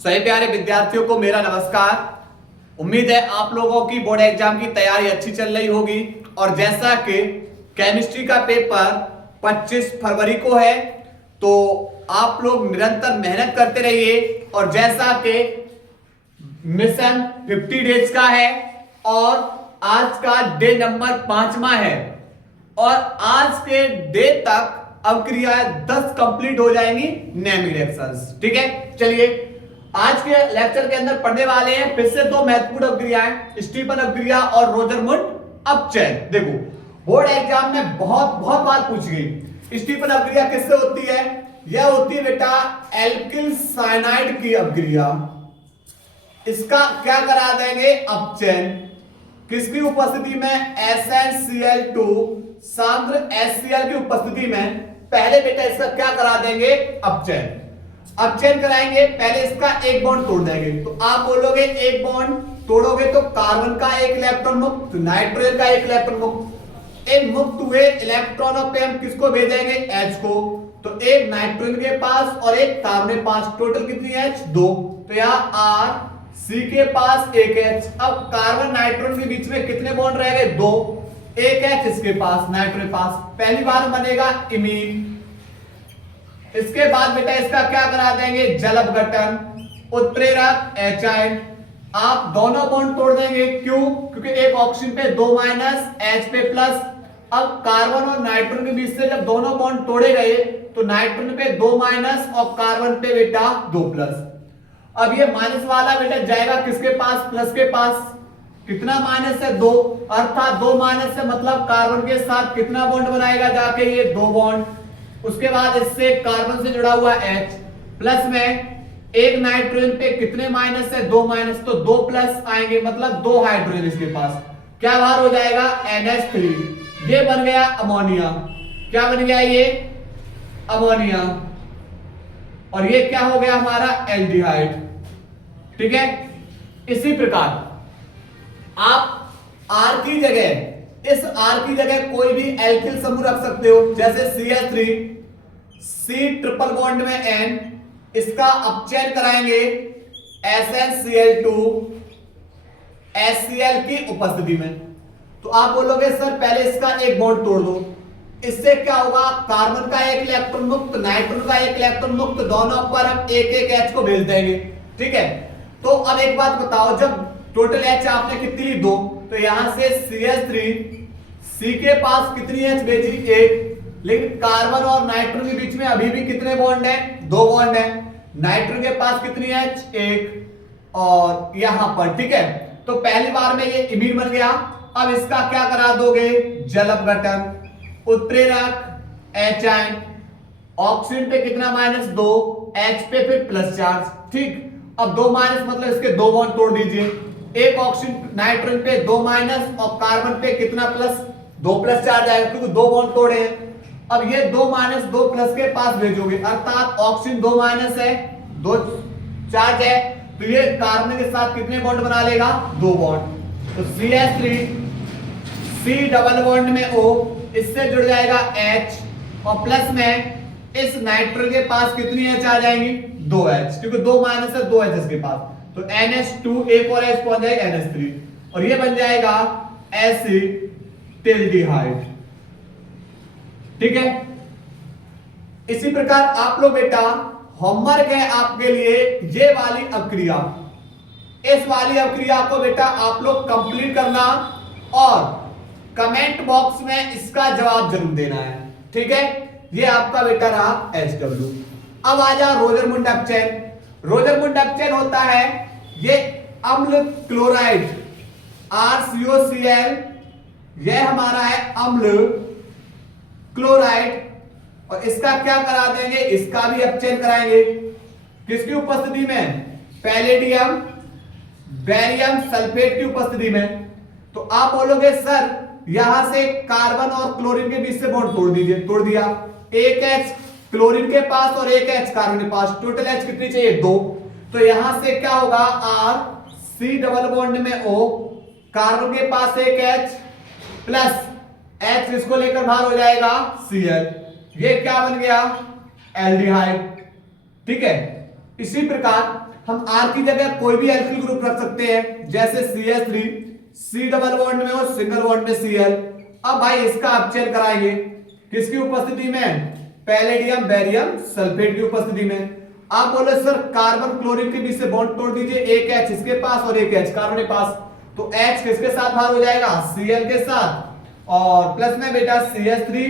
सही प्यारे विद्यार्थियों को मेरा नमस्कार। उम्मीद है आप लोगों की बोर्ड एग्जाम की तैयारी अच्छी चल रही होगी। और जैसा कि केमिस्ट्री का पेपर 25 फरवरी को है, तो आप लोग निरंतर मेहनत करते रहिए। और जैसा कि मिशन 50 डेज का है और आज का डे नंबर 5वां है और आज के डे तक अब क्रियाएं 10 कंप्लीट हो जाएंगी नेमिंग रिएक्शंस। ठीक है, चलिए आज के लेक्चर के अंदर पढ़ने वाले हैं फिर से दो महत्वपूर्ण अपक्रियाएं, स्टीफन अपक्रिया और रोजरमुंड अपचयन। देखो बोर्ड एग्जाम में बहुत बार पूछ गई स्टीफन अपक्रिया किससे होती है। यह होती है बेटा एल्किल साइनाइड की अपक्रिया। इसका क्या करा देंगे अपचयन, किसकी उपस्थिति में SnCl2 सांद्र HCl की उपस्थिति में। पहले बेटा इसका क्या करा देंगे अपचयन। अपचयन कराएंगे, पहले इसका एक बॉन्ड तोड़ देंगे। तो आप बोलोगे एक बॉन्ड तोड़ोगे तो कार्बन का एक इलेक्ट्रॉन मुक्त, नाइट्रोजन का एक इलेक्ट्रॉन मुक्त। इन मुक्त हुए इलेक्ट्रॉनों पे हम किसको भेजेंगे H को। तो एक नाइट्रोजन के पास और एक कार्बन के पास, टोटल कितनी H 2। तो यहाँ R C के पास एक H। अब कार्बन नाइट्रोजन के बीच में कितने बॉन्ड रह गए 2, एक H इसके पास नाइट्रोजन के पास, पहली बार बनेगा इमीन। इसके बाद बेटा इसका क्या करा देंगे जल अपघटन, उत्प्रेरक एचाइन। आप दोनों बॉन्ड तोड़ देंगे, क्यों? क्योंकि एक ऑक्सीजन पे 2 माइनस H पे प्लस। अब कार्बन और नाइट्रोजन के बीच से जब दोनों बॉन्ड तोड़े गए तो नाइट्रोजन पे 2 माइनस और कार्बन पे बेटा 2 प्लस। अब ये माइनस वाला बेटा जाएगा किसके पास, प्लस के पास। कितना माइनस है 2, अर्थात 2 माइनस से मतलब कार्बन के साथ कितना बॉन्ड बनाएगा जाके ये 2 बॉन्ड। उसके बाद इससे कार्बन से जुड़ा हुआ H प्लस में एक नाइट्रोजन पे कितने माइनस है 2 माइनस, तो 2 प्लस आएंगे मतलब 2 हाइड्रोजन इसके पास। क्या बाहर हो जाएगा NH3। ये बन गया अमोनिया। क्या बन गया ये अमोनिया। और ये क्या हो गया हमारा एल्डिहाइड। ठीक है, इसी प्रकार आप R की जगह, इस R की जगह कोई भी एल्किल समूह रख सकते हो, जैसे CH3 C ट्रिपल बॉन्ड में N, इसका अपचयन कराएंगे SnCl2 HCl की उपस्थिति में। तो आप बोलोगे सर पहले इसका एक बॉन्ड तोड़ दो, इससे क्या होगा कार्बन का एक इलेक्ट्रॉन मुक्त, नाइट्रोजन का एक इलेक्ट्रॉन मुक्त, दोनों पर हम एक H को भेज देंगे। ठीक है, तो अब एक बात बताओ, जब टोटल H आपने कितनी ली 2, तो यहां से CH3 C के पास कितनी H भेजी 1, लेकिन कार्बन और नाइट्रोजन के बीच में अभी भी कितने बॉन्ड है 2 बॉन्ड है। नाइट्रोजन के पास कितनी H 1 और यहां पर। ठीक है, तो पहली बार में ये इमीन बन गया। अब इसका क्या करा दोगे जल अपघटन, उत्प्रेरक एचाइन। ऑक्सीजन पे कितना माइनस 2, H पे फिर प्लस चार्ज। ठीक, अब 2 माइनस मतलब इसके 2 बॉन्ड तोड़ दीजिए। एक ऑक्सीजन नाइट्रोजन पे 2 माइनस और कार्बन पे कितना प्लस 2 प्लस चार्ज आएगा, क्योंकि 2 बॉन्ड तोड़े हैं। अब ये 2 माइनस 2 प्लस के पास भेजोगे, अर्थात ऑक्सीजन 2 माइनस है 2 चार्ज है, तो ये कार्बन के साथ कितने बॉन्ड बना लेगा 2 बॉन्ड। तो CH3 C डबल बॉन्ड में O, इससे जुड़ जाएगा H और प्लस में इस नाइट्रोजन के पास कितनी H आ जाएंगी 2H, क्योंकि 2 माइनस है 2H इसके पास। तो NH2 एक और H पहुंच जाएगा NH3 और ये बन जाएगा एसिटिल्डिहाइड। ठीक है, इसी प्रकार आप लोग बेटा होमवर्क है आपके लिए ये वाली अपक्रिया, इस वाली अपक्रिया को बेटा आप लोग कंप्लीट करना और कमेंट बॉक्स में इसका जवाब जरूर देना है। ठीक है, ये आपका बेटा रहा HW। अब आ जाओ रोजरमुंड अपचयन। रोजरमुंड अपचयन होता है ये अम्ल क्लोराइड RCOCl, यह हमारा है अम्ल क्लोराइड, और इसका क्या करा देंगे इसका भी अपचयन कराएंगे। किसकी उपस्थिति में, पैलेडियम बेरियम सल्फेट की उपस्थिति में। तो आप बोलोगे सर यहां से कार्बन और क्लोरीन के बीच से बॉन्ड तोड़ दीजिए, तोड़ दिया। एक H क्लोरीन के पास और एक H कार्बन के पास, टोटल H कितनी चाहिए 2। तो यहां से क्या होगा R C डबल बॉन्ड में O, कार्बन के पास एक H प्लस H इसको लेकर बाहर हो जाएगा Cl, ये क्या बन गया एल्डिहाइड। ठीक है, इसी प्रकार हम R की जगह कोई भी एल्किल ग्रुप रख सकते हैं, जैसे CH3, C डबल बॉन्ड में और सिंगल बॉन्ड में Cl। अब भाई इसका अपचयन कराएंगे किसकी उपस्थिति में? पैलेडियम बेरियम सल्फेट की उपस्थिति में। आप बोले सर कार्बन क्लोरीन के बीच से बॉन्ड तोड़ दीजिए, एक H इसके पास और एक H कार्बन के पास, तो H किसके साथ बाहर हो जाएगा? Cl के साथ, और प्लस में बेटा CH3,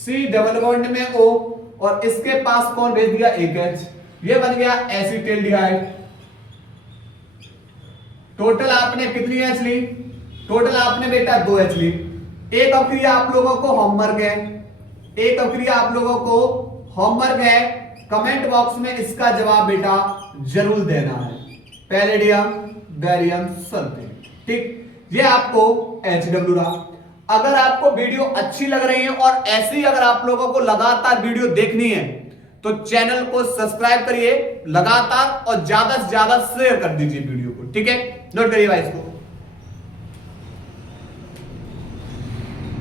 C डबल बॉन्ड में O, और इसके पास कौन भेज दिया? एक H, ये बन गया एसिटाल्डिहाइड। टोटल आपने कितनी H ली? टोटल आपने बेटा 2 H ली। एक अभिक्रिया आप लोगों को होमवर्क है, एक अभिक्रिया आप लोगों को होमवर्क है, कमेंट बॉक्स में इसका जवाब बेटा जरूर देना है, पैलेडियम बेरियम सल्फेट। ठीक, ये आपको HW रहा। अगर आपको वीडियो अच्छी लग रही है और ऐसी अगर आप लोगों को लगातार वीडियो देखनी है तो चैनल को सब्सक्राइब करिए लगातार और ज्यादा से ज्यादा शेयर कर दीजिए वीडियो को। ठीक है, नोट करिए भाई इसको।